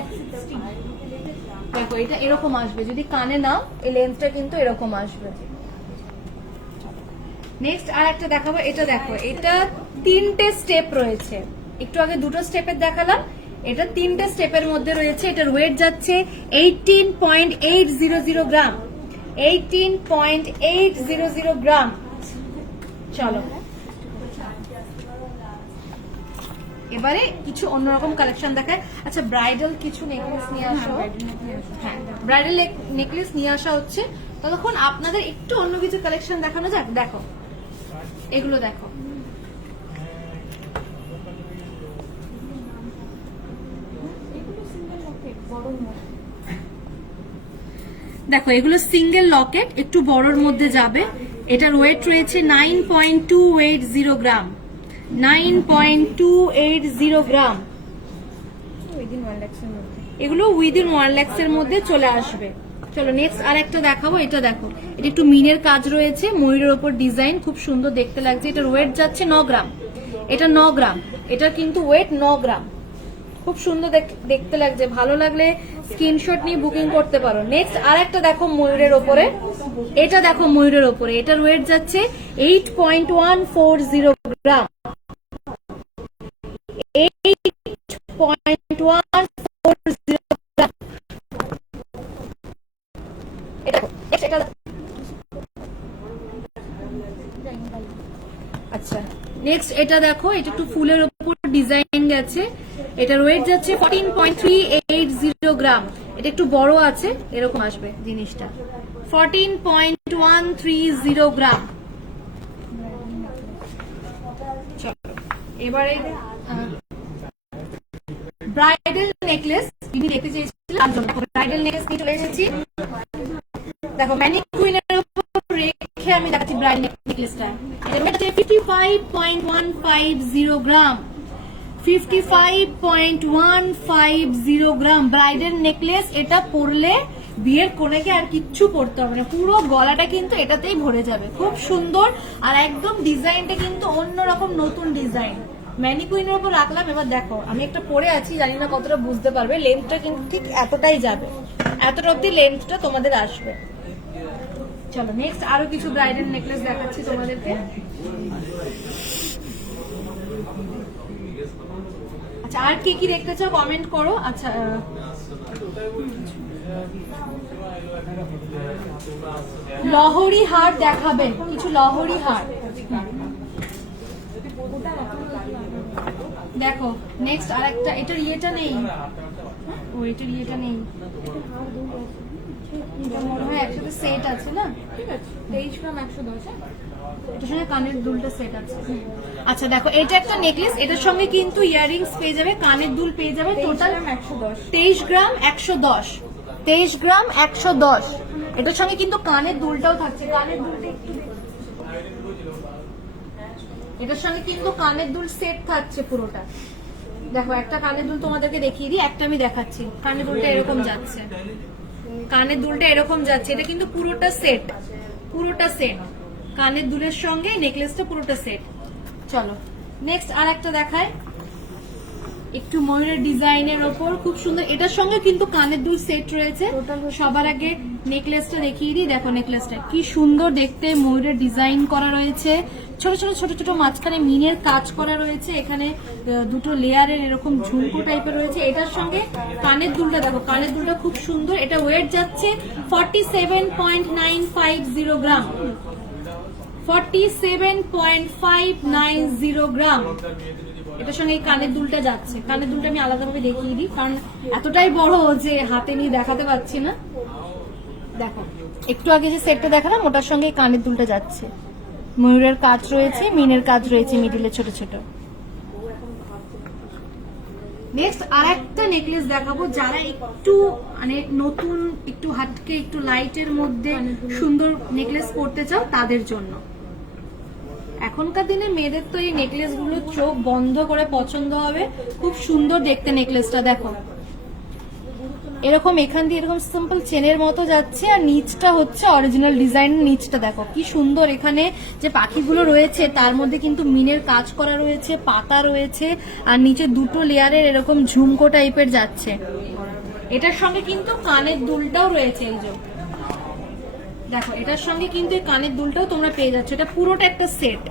দেখো, এটা এরকম আসবে, যদি কানে নাও এই লেন্থটা কিন্তু এরকম আসবে। নেক্সট আর একটা দেখাবো। এটা দেখো, এটা 3টে স্টেপ রয়েছে, একটু আগে 2টো স্টেপের দেখালাম, এটা 3টে স্টেপের মধ্যে রয়েছে। এটার ওয়েট যাচ্ছে 18.800 গ্রাম, 18.800 গ্রাম। চলো এবারে কিছু অন্যরকম কালেকশন দেখায়। আচ্ছা, ব্রাইডাল কিছু নেকলেস নিয়ে আসা, হ্যাঁ ব্রাইডাল নেকলেস নিয়ে আসা হচ্ছে। ততক্ষণ আপনাদের একটু অন্য কিছু কালেকশন দেখানো যাক। দেখো এগুলো দেখো, দেখো এগুলো সিঙ্গেল লকেট, একটু বড়র মধ্যে যাবে। এটার ওয়েট রয়েছে 9.280 গ্রাম, 9.280 গ্রাম। এগুলো উইদিন 1 লাখের মধ্যে চলে আসবে। চলো নেক্সট আর একটা দেখাবো। এটা দেখো, এটা একটু মিনের কাজ রয়েছে, ময়ূরের ওপর ডিজাইন, খুব সুন্দর দেখতে লাগছে। এটার ওয়েট যাচ্ছে 9 গ্রাম, এটা 9 গ্রাম, এটা কিন্তু ওয়েট 9 গ্রাম। খুব সুন্দর দেখতে লাগছে, ভালো লাগলে স্ক্রিনশট নিয়ে বুকিং করতে পারো। নেক্সট আর একটা দেখো ময়ূরের ওপরে, এটা দেখো ময়ূরের ওপরে, এটার ওয়েট যাচ্ছে 8.140 গ্রাম, 8.140 গ্রাম। আচ্ছা নেক্সট এটা দেখো, এটা একটু ফুলের উপর ডিজাইন গেছে, এটার ওয়েট যাচ্ছে 14.380 গ্রাম। এটা একটু বড় আছে, এরকম আসবে জিনিসটা, 14.130 গ্রাম। চলো এবারে ব্রাইডাল নেকলেস দেখতে চেয়েছিলাম, ব্রাইডাল নেকলেস নিয়ে চলে এসেছি। দেখো ম্যানিকুইনের উপর রেখে আমি দেখাচ্ছি ব্রাইডাল নেকলেসটা। এটা হচ্ছে 55.150 গ্রাম, 55.150 গ্রাম ব্রাইডাল নেকলেস। এটা পরলে বিয়ের কোণেকে আর কিচ্ছু পরতে হবে না, পুরো গলাটা কিন্তু এটাতেই ভরে যাবে, খুব সুন্দর। আর একদম ডিজাইনটা কিন্তু অন্যরকম, নতুন ডিজাইন। ম্যানিকুইনের উপর রাখলাম। এবার দেখো আমি একটা পরে আছি, জানি না কতটা বুঝতে পারবে, লেন্থটা কিন্তু ঠিক এতটাই যাবে, এতটা অব্দি লেন্থটা তোমাদের আসবে। চলো নেক্সট আরো কিছু ব্রাইডাল নেকলেস দেখাচ্ছি তোমাদেরকে। আচ্ছা আর কি কি দেখতে চাও কমেন্ট করো। আচ্ছা লহরি হার দেখাবেন, কিছু লহরি হার দেখো। নেক্সট আর একটা, এটার ইয়েটা নেই, ও এটার ইয়েটা নেই, মনে হয় একসাথে সেট আছে না, ঠিক আছে 23 গ্রাম 110, এটার সঙ্গে কানের দুলটা সেট আছে। আচ্ছা দেখো এটা একটা নেকলেস, এটার সঙ্গে কিন্তু ইয়াররিংস পেয়ে যাবে, কানের দুল পেয়ে যাবে, টোটাল 23 গ্রাম 110, 23 গ্রাম 110। এটার সঙ্গে কিন্তু কানের দুলটাও থাকছে, কানের দুলটা একটু, এটার সঙ্গে কিন্তু কানের দুল সেট থাকছে পুরোটা। দেখো একটা কানের দুল তোমাদেরকে দেখিয়ে দিই, একটা আমি দেখাচ্ছি। কানের দুলটা এরকম যাচ্ছে, কানের দুলটা এরকম যাচ্ছে, এটা কিন্তু পুরোটা সেট, পুরোটা সেট, কানের দুলের সঙ্গে নেকলেসটা পুরোটা সেট। চলো নেক্সট আর একটা দেখায়, একটু ময়ূরের ডিজাইনের ওপর, খুব সুন্দর। এটার সঙ্গে কিন্তু কানের দুল সেট রয়েছে। সবার আগে নেকলেসটা দেখিয়ে দিই। দেখো নেকলেসটা কি সুন্দর দেখতে, ময়ূরের ডিজাইন করা রয়েছে, ছোট ছোট ছোট ছোট মাঝখানে মিনের কাজ করা রয়েছে, এখানে দুটো লেয়ারের এরকম ঝুমকো টাইপের রয়েছে। এটার সঙ্গে কানের দুলটা দেখো, কানের দুলটা খুব সুন্দর। এটা ওয়েট যাচ্ছে 47.950 গ্রাম, 47.590 গ্রাম। এটার সঙ্গে এই কানের দুলটা যাচ্ছে, কানের দুলটা আমি আলাদাভাবে দেখিয়ে দিই, কারণ এতটাই বড় যে হাতে নিয়ে দেখাতে পারছি না। দেখো একটু আগে যে সেটটা দেখালাম ওটার সঙ্গে কানের দুলটা যাচ্ছে, ময়ূরের কাজ রয়েছে, মিনের কাজ রয়েছে মিডিলে ছোট ছোট। নেক্সট আর একটা নেকলেস দেখাবো, যারা একটু মানে নতুন, একটু হাটকে, একটু লাইটের মধ্যে সুন্দর নেকলেস পরতে চাও তাদের জন্য। এখনকার দিনে মেয়েদের তো এই নেকলেস গুলো চোখ বন্ধ করে পছন্দ হবে, খুব সুন্দর দেখতে নেকলেসটা। দেখো এরকম এখান দিয়ে এরকম সিম্পল চেনের মতো যাচ্ছে, আর নিচটা হচ্ছে অরিজিনাল ডিজাইন। নিচটা দেখো কি সুন্দর, এখানে যে পাখিগুলো রয়েছে তার মধ্যে কিন্তু মিনের কাজ করা রয়েছে, পাতা রয়েছে, আর নিচে দুটো লেয়ারের এরকম ঝুমকো টাইপের যাচ্ছে। এটার সঙ্গে কিন্তু কানের দুলটাও রয়েছে, এই যে দেখো এটার সঙ্গে কিন্তু এই কানের দুলটাও তোমরা পেয়ে যাচ্ছ, এটা পুরোটা একটা সেট।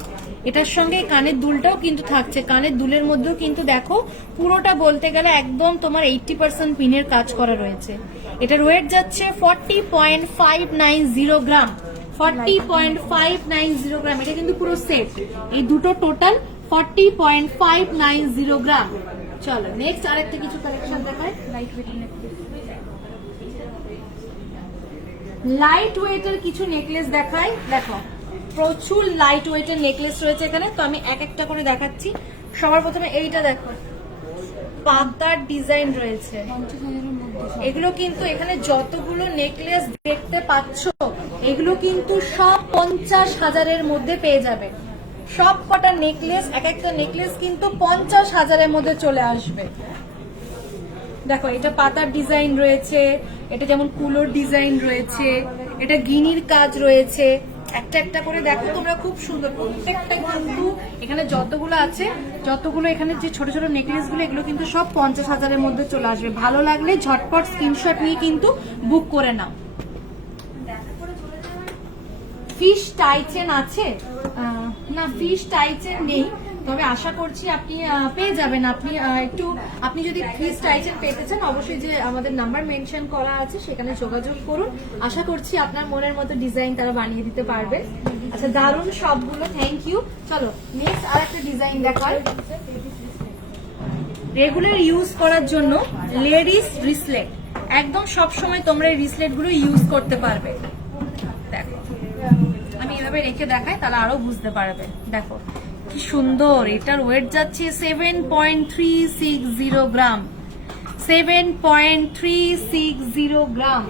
এটার সঙ্গে কানের দুলটাও কিন্তু থাকছে, কানের দুলের মধ্যেও কিন্তু দেখো পুরোটা বলতে গেলে একদম তোমার 80% পিনের কাজ করা রয়েছে। এটার ওয়েট যাচ্ছে 40.590 গ্রাম, 40.590 গ্রাম। এটা কিন্তু পুরো সেট, এই দুটো টোটাল 40.590 গ্রাম। চলো নেক্সট আরেকটা কিছু কালেকশন দেখায় লাইট ওয়েট নেকলেস। লাইট ওয়েটের কিছু নেকলেস দেখাই। দেখো প্রচুর লাইট ওয়েটের নেকলেস রয়েছে এখানে, তো আমি এক একটা করে দেখাচ্ছি। সবার প্রথমে এইটা দেখো, পাতার ডিজাইন রয়েছে। এগুলো কিন্তু এখানে যতগুলো নেকলেস দেখতে পাচ্ছ এগুলো কিন্তু সব 50,000-এর মধ্যে পেয়ে যাবে। সব কটা নেকলেস, এক একটা নেকলেস কিন্তু 50,000-এর মধ্যে চলে আসবে। দেখো এটা পাতার ডিজাইন রয়েছে, এটা যেমন কুলোর ডিজাইন রয়েছে, এটা গিনির কাজ রয়েছে। একটা একটা করে দেখো তোমরা, খুব সুন্দর প্রত্যেকটা। কিন্তু এখানে যতগুলো আছে, যতগুলো এখানে যে ছোট ছোট নেকলেস গুলো, এগুলো কিন্তু সব 50,000-এর মধ্যে চলে আসবে। ভালো লাগলে ঝটপট স্ক্রিনশট নিয়ে কিন্তু বুক করে নাও। ফিশ টাই চেন আছে না? ফিশ টাই চেন নেই, তবে আশা করছি আপনি পেয়ে যাবেন। আপনি যদি ফিশ টাই চেন পেতে চান, অবশ্যই যে আমাদের নাম্বার মেনশন করা আছে সেখানে যোগাযোগ করুন। আশা করছি আপনার মনের মতো ডিজাইন তারা বানিয়ে দিতে পারবে। আচ্ছা দারুণ সবগুলো, থ্যাংক ইউ। চলো নেক্সট আর একটা ডিজাইন দেখাই। রেগুলার ইউজ করার জন্য লেডিস রিসলেট, একদম সব সময় তোমরা এই রিসলেট গুলো ইউজ করতে পারবে। দেখো আমি এভাবে রেখে দেখাই, তাহলে আরো বুঝতে পারবে। দেখো কি সুন্দর, এটার ওয়েট যাচ্ছে 7.360 গ্রাম। 7.360 গ্রাম,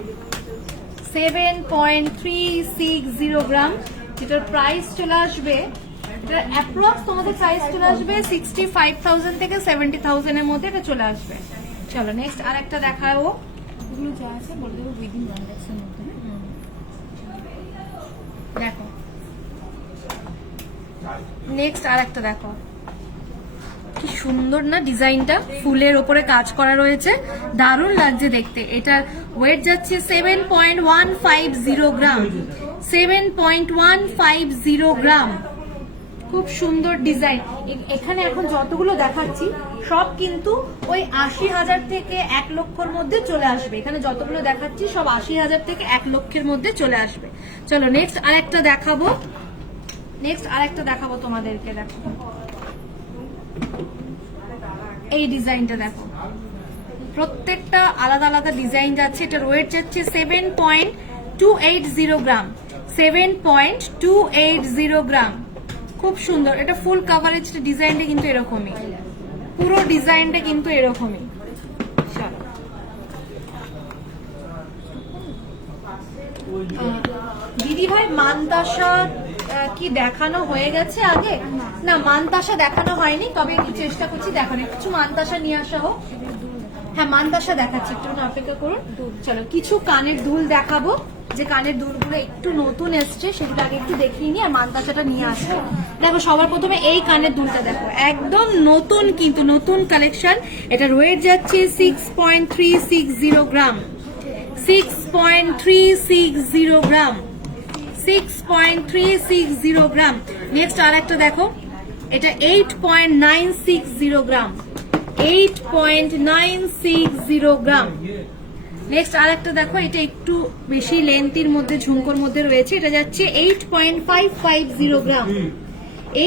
7.360 গ্রাম, যেটার প্রাইস চলে আসবে, এটার অ্যাপ্রক্স তোমাদের প্রাইস চলে আসবে 65,000 থেকে 70,000 এর মধ্যে এটা চলে আসবে। চলো নেক্সট আর একটা দেখাবো। এগুলো যা আছে বলে দেবো উইদিন 1 লাখের মধ্যে। দেখো নেক্সট আর একটা দেখো, কি সুন্দর না ডিজাইনটা, ফুলের ওপরে কাজ করা রয়েছে, দারুণ লাগছে দেখতে। এটার ওয়েট যাচ্ছে 7.150 গ্রাম। 7.150 গ্রাম, খুব সুন্দর ডিজাইন। এখানে এখন যতগুলো দেখাচ্ছি সব কিন্তু ওই 80,000 থেকে 1 লক্ষের মধ্যে চলে আসবে। এখানে যতগুলো দেখাচ্ছি সব 80,000 থেকে 1 লক্ষের মধ্যে চলে আসবে। চলো নেক্সট আরেকটা দেখাবো। তোমাদেরকে। দেখো এই ডিজাইনটা দেখো, প্রত্যেকটা আলাদা আলাদা ডিজাইন যাচ্ছে। এটার ওয়েট যাচ্ছে 7.280 গ্রাম। 7.280 গ্রাম, খুব সুন্দর। এটা ফুল কাভারেজ ডিজাইনটা কিন্তু এরকমই, পুরো ডিজাইনটা কিন্তু এরকমই। দিদি ভাই মানতাসা কি দেখানো হয়ে গেছে আগে? না মানতাসা দেখানো হয়নি, তবে একটু চেষ্টা করছি দেখানোর। কিছু মানতাসা নিয়ে আসা হোক। হ্যাঁ মানতাসা দেখাচ্ছি, একটু অপেক্ষা করুন। চলো কিছু কানের দুল দেখাবো, যে কানের দুলগুলো একটু নতুন এসছে সেগুলো আগে একটু দেখিয়ে নিই, আর মানতাসাটা নিয়ে আসবো। দেখো সবার প্রথমে এই কানের দুলটা দেখো, একদম নতুন, কিন্তু নতুন কালেকশন। এটার ওয়েট যাচ্ছে 6.360 গ্রাম। 6.360 গ্রাম। 6.360 গ্রাম। নেক্সট আর একটা দেখো, এটা 8.960 গ্রাম। 8.960 গ্রাম। নেক্সট আর একটা দেখো, এটা একটু বেশি লেন্থির মধ্যে, ঝুমকোর মধ্যে রয়েছে। এটা যাচ্ছে 8.550 গ্রাম।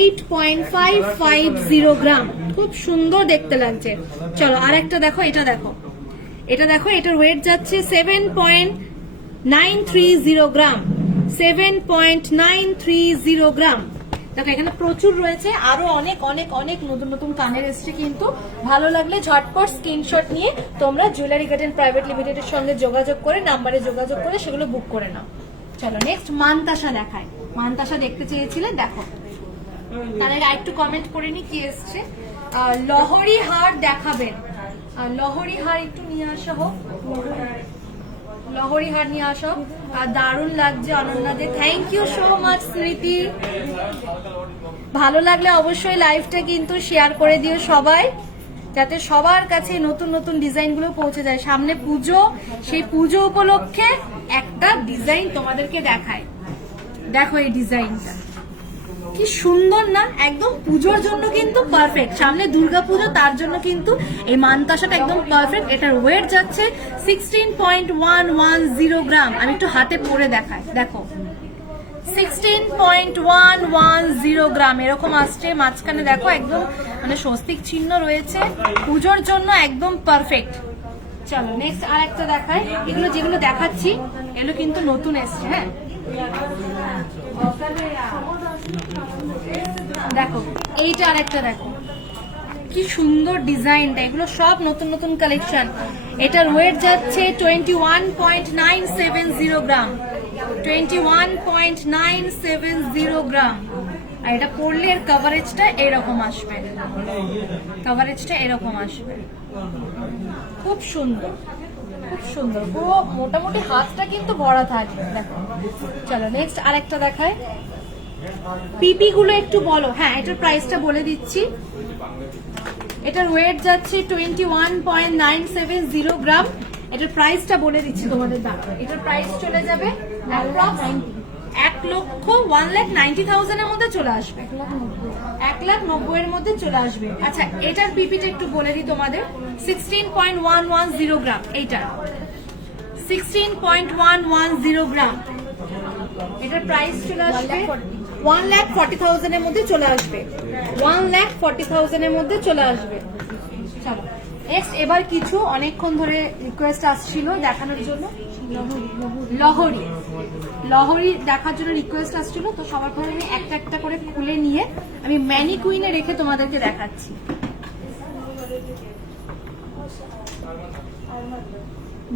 8.550 গ্রাম, খুব সুন্দর দেখতে লাগছে। চলো আর একটা দেখো, এটা দেখো, এটার ওয়েট যাচ্ছে 7.930 গ্রাম। 7.930 গ্রাম। দেখো এখানে প্রচুর রয়েছে, আরো অনেক অনেক অনেক নতুন নতুন কানের এসছে। কিন্তু ভালো লাগলে ঝটপট স্ক্রিনশট নিয়ে তোমরা জুয়েলারি গার্ডেন প্রাইভেট লিমিটেডের সঙ্গে যোগাযোগ করে, নাম্বারে যোগাযোগ করে সেগুলো বুক করে নাও। চলো নেক্সট মানতাসা দেখায়। মানতাসা দেখতে চেয়েছিলে, দেখো তার আগে একটু কমেন্ট করে নি কি এসছে। লহরি হার দেখাবেন, লহরি হার একটু নিয়ে আসা হোক। লহরি হার নিয়ে আসো, দারুণ লাগছে অনন্যাদে। থ্যাংক ইউ সো মাচ স্মৃতি। ভালো লাগলে অবশ্যই লাইভটা কিন্তু শেয়ার করে দিও সবাই, যাতে সবার কাছে নতুন নতুন ডিজাইন গুলো পৌঁছে যায়। সামনে পুজো, সেই পুজো উপলক্ষে একটা ডিজাইন তোমাদেরকে দেখায়। দেখো এই ডিজাইনটা কি সুন্দর না, একদম পুজোর জন্য কিন্তু পারফেক্ট। সামনে দুর্গা পুজো, তার জন্য কিন্তু এই মানতাসাটা একদম পারফেক্ট। এটার ওয়েট যাচ্ছে 16.110 গ্রাম। আমি একটু হাতে পরে দেখাই। দেখো 16.110 গ্রাম এরকম আসছে। মাঝখানে দেখো একদম মানে স্বস্তিক চিহ্ন রয়েছে, পুজোর জন্য একদম পারফেক্ট। চলো নেক্সট আর একটা দেখাই। এগুলো যেগুলো দেখাচ্ছি এগুলো কিন্তু নতুন এসছে। হ্যাঁ দেখো এইটা আর একটা দেখো কি সুন্দর ডিজাইনটা, এগুলো সব নতুন নতুন কালেকশন। এটার ওয়েট যাচ্ছে 21.970 গ্রাম, 21.970 গ্রাম। আর এটা পরলে এর কভারেজটা এরকম আসবে, কভারেজটা এরকম আসবে। খুব সুন্দর, খুব সুন্দর, পুরো মোটামুটি হাতটা কিন্তু ভরা থাকবে। দেখো চলো নেক্সট আরেকটা দেখায়। পিপি গুলো একটু বলো। হ্যাঁ এটার প্রাইসটা বলে দিচ্ছি। এটার ওয়েট যাচ্ছে 21.970 গ্রাম। এটার প্রাইসটা বলে দিচ্ছি তোমাদের দাম। এটার প্রাইস চলে যাবে 1,90,000 এর মধ্যে চলে আসবে, 1,90,000 এর মধ্যে চলে আসবে। আচ্ছা এটার পিপিটা একটু বলে দিই তোমাদের। 16.110 গ্রাম, এইটা 16.110 গ্রাম। এটার প্রাইস চলে আসবে 1,40,000 এর মধ্যে চলে আসবে, 1,40,000 এর মধ্যে চলে আসবে। চলো নেক্সট এবার কিছু অনেকক্ষণ ধরে রিকোয়েস্ট আসছিল দেখানোর জন্য। লহরি, লহরি দেখার জন্য রিকোয়েস্ট আসছিল, তো সবার ঘরে আমি একটা একটা করে খুলে নিয়ে আমি ম্যানিকুইনে রেখে তোমাদেরকে দেখাচ্ছি।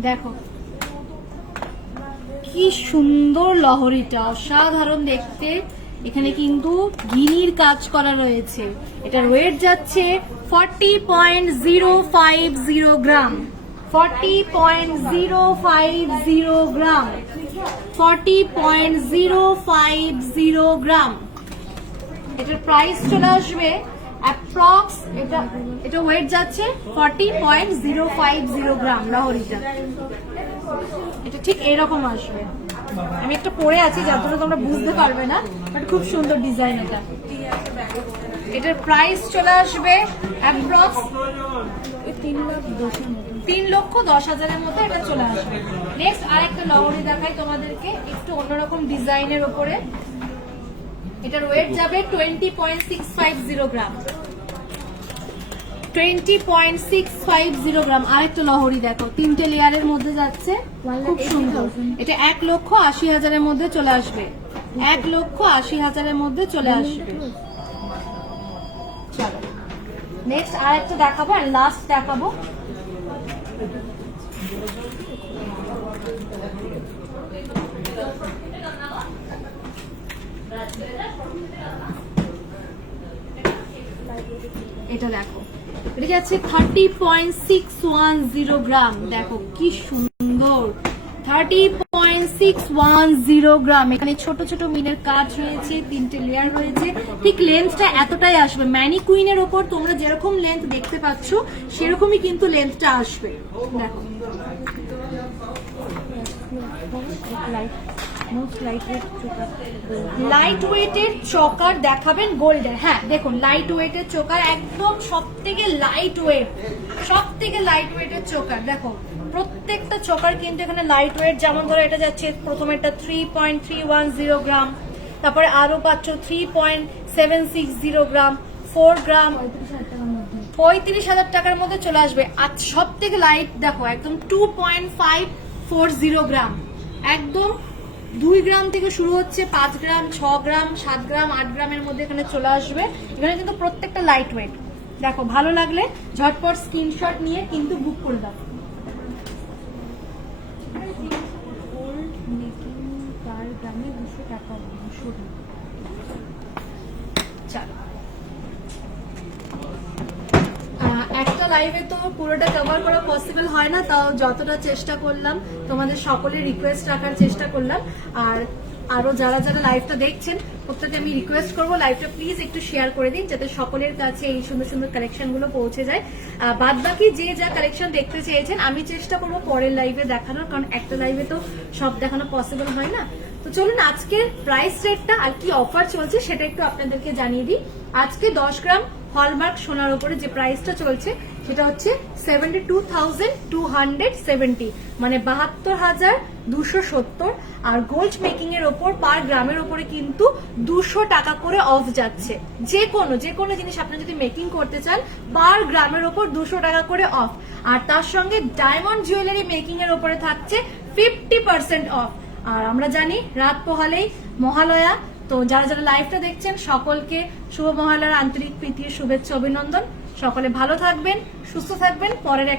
দেখো কি সুন্দর লহরিটা, অসাধারণ দেখতে। এখানে কিন্তু গিনির কাজ করা রয়েছে। এটার ওয়েট যাচ্ছে 40.050 গ্রাম, 40.050 গ্রাম, 40.050 গ্রাম। এটার প্রাইস চলে আসবে অ্যাপ্রক্স, এটা ওয়েট যাচ্ছে 40.050 গ্রাম লহরিটা। এটা ঠিক এরকম আসবে। আমি একটা পরে আছি যার জন্য তোমরা বুঝতে পারবে না, বাট খুব সুন্দর ডিজাইন এটা। এটার প্রাইস চলে আসবে অ্যাপ্রক্স 3,10,000 এর মধ্যে এটা চলে আসবে। নেক্সট আরেকটা লহরি দেখাই তোমাদেরকে, একটু অন্যরকম ডিজাইনের উপরে। এটার ওয়েট যাবে 20.650 গ্রাম, 20.650 গ্রাম। আরেকটা লহরি দেখো, 3টে লেয়ারের মধ্যে যাচ্ছে, খুব সুন্দর। এটা 1,80,000 এর মধ্যে চলে আসবে, 1,80,000 এর মধ্যে চলে আসবে। চলো নেক্সট আরেকটা দেখাবো, আর লাস্ট দেখাবো। এটা দেখো, এটা যাচ্ছে 30.610 গ্রাম। দেখো কি সুন্দর, 30.610 গ্রাম। এখানে ছোট ছোট মিনের কাজ রয়েছে, 3টে লেয়ার রয়েছে। ঠিক লেন্থটা এতটাই আসবে। ম্যানিকুইনের ওপর তোমরা যেরকম লেন্থ দেখতে পাচ্ছ সেরকমই কিন্তু লেন্থটা আসবে। দেখো লাইট ওয়েটের চকার দেখাবেন গোল্ডের। হ্যাঁ দেখুন লাইট ওয়েটের চোকার, একদম সব থেকে লাইট ওয়েট, সব থেকে লাইট ওয়েটের চোকার। দেখো প্রত্যেকটা চোকার কিন্তু এখানে লাইট ওয়েট। যেমন ধরো এটা যাচ্ছে প্রথমেটা 3.310 গ্রাম, তারপরে আরো পাচ্ছ 3.760 গ্রাম, 4 গ্রাম, 35,000 টাকার মধ্যে চলে আসবে। আর সব থেকে লাইট দেখো একদম 2.540 গ্রাম, একদম 2 গ্রাম থেকে শুরু হচ্ছে, 5 গ্রাম, 6 গ্রাম, 7 গ্রাম, 8 গ্রামের মধ্যে এখানে চলে আসবে। এখানে কিন্তু প্রত্যেকটা লাইট ওয়েট। দেখো ভালো লাগলে ঝটপট স্ক্রিনশট নিয়ে কিন্তু বুক করে দাও। একটা লাইভে তো পুরোটা কভার করা পসিবল হয় না, তাও যতটা চেষ্টা করলাম তোমাদের সকলের রিকোয়েস্ট রাখার চেষ্টা করলাম। আর আরো যারা যারা লাইভটা দেখছেন প্রত্যেককে আমি রিকোয়েস্ট করবো লাইভটা প্লিজ একটু শেয়ার করে দিন, যাতে সকলের কাছে এই সুন্দর সুন্দর কালেকশন গুলো পৌঁছে যায়। বাদ বাকি যে যা কালেকশন দেখতে চেয়েছেন আমি চেষ্টা করবো পরের লাইভে দেখানোর, কারণ একটা লাইভে তো সব দেখানো পসিবল হয় না। তো চলুন আজকের প্রাইস রেটটা আর কি অফার চলছে সেটা একটু আপনাদেরকে জানিয়ে দিই। আজকে 10 গ্রাম হলমার্ক সোনার উপরে যে প্রাইসটা চলছে সেটা হচ্ছে 72,270, মানে 72,270। আর গোল্ড মেকিং এর ওপর পার গ্রামের ওপরে কিন্তু 200 টাকা করে অফ যাচ্ছে। যে কোনো জিনিস আপনি যদি মেকিং করতে চান পার গ্রামের ওপর 200 টাকা করে অফ। আর তার সঙ্গে ডায়মন্ড জুয়েলারি মেকিং এর ওপরে থাকছে 50% অফ। আর আমরা জানি রাত পোহালেই মহালয়া, তো যারা যারা লাইভটা দেখছেন সকলকে শুভ মহালয়ার আন্তরিক প্রীতি শুভেচ্ছা অভিনন্দন। সকলে ভালো থাকবেন, সুস্থ থাকবেন। পরের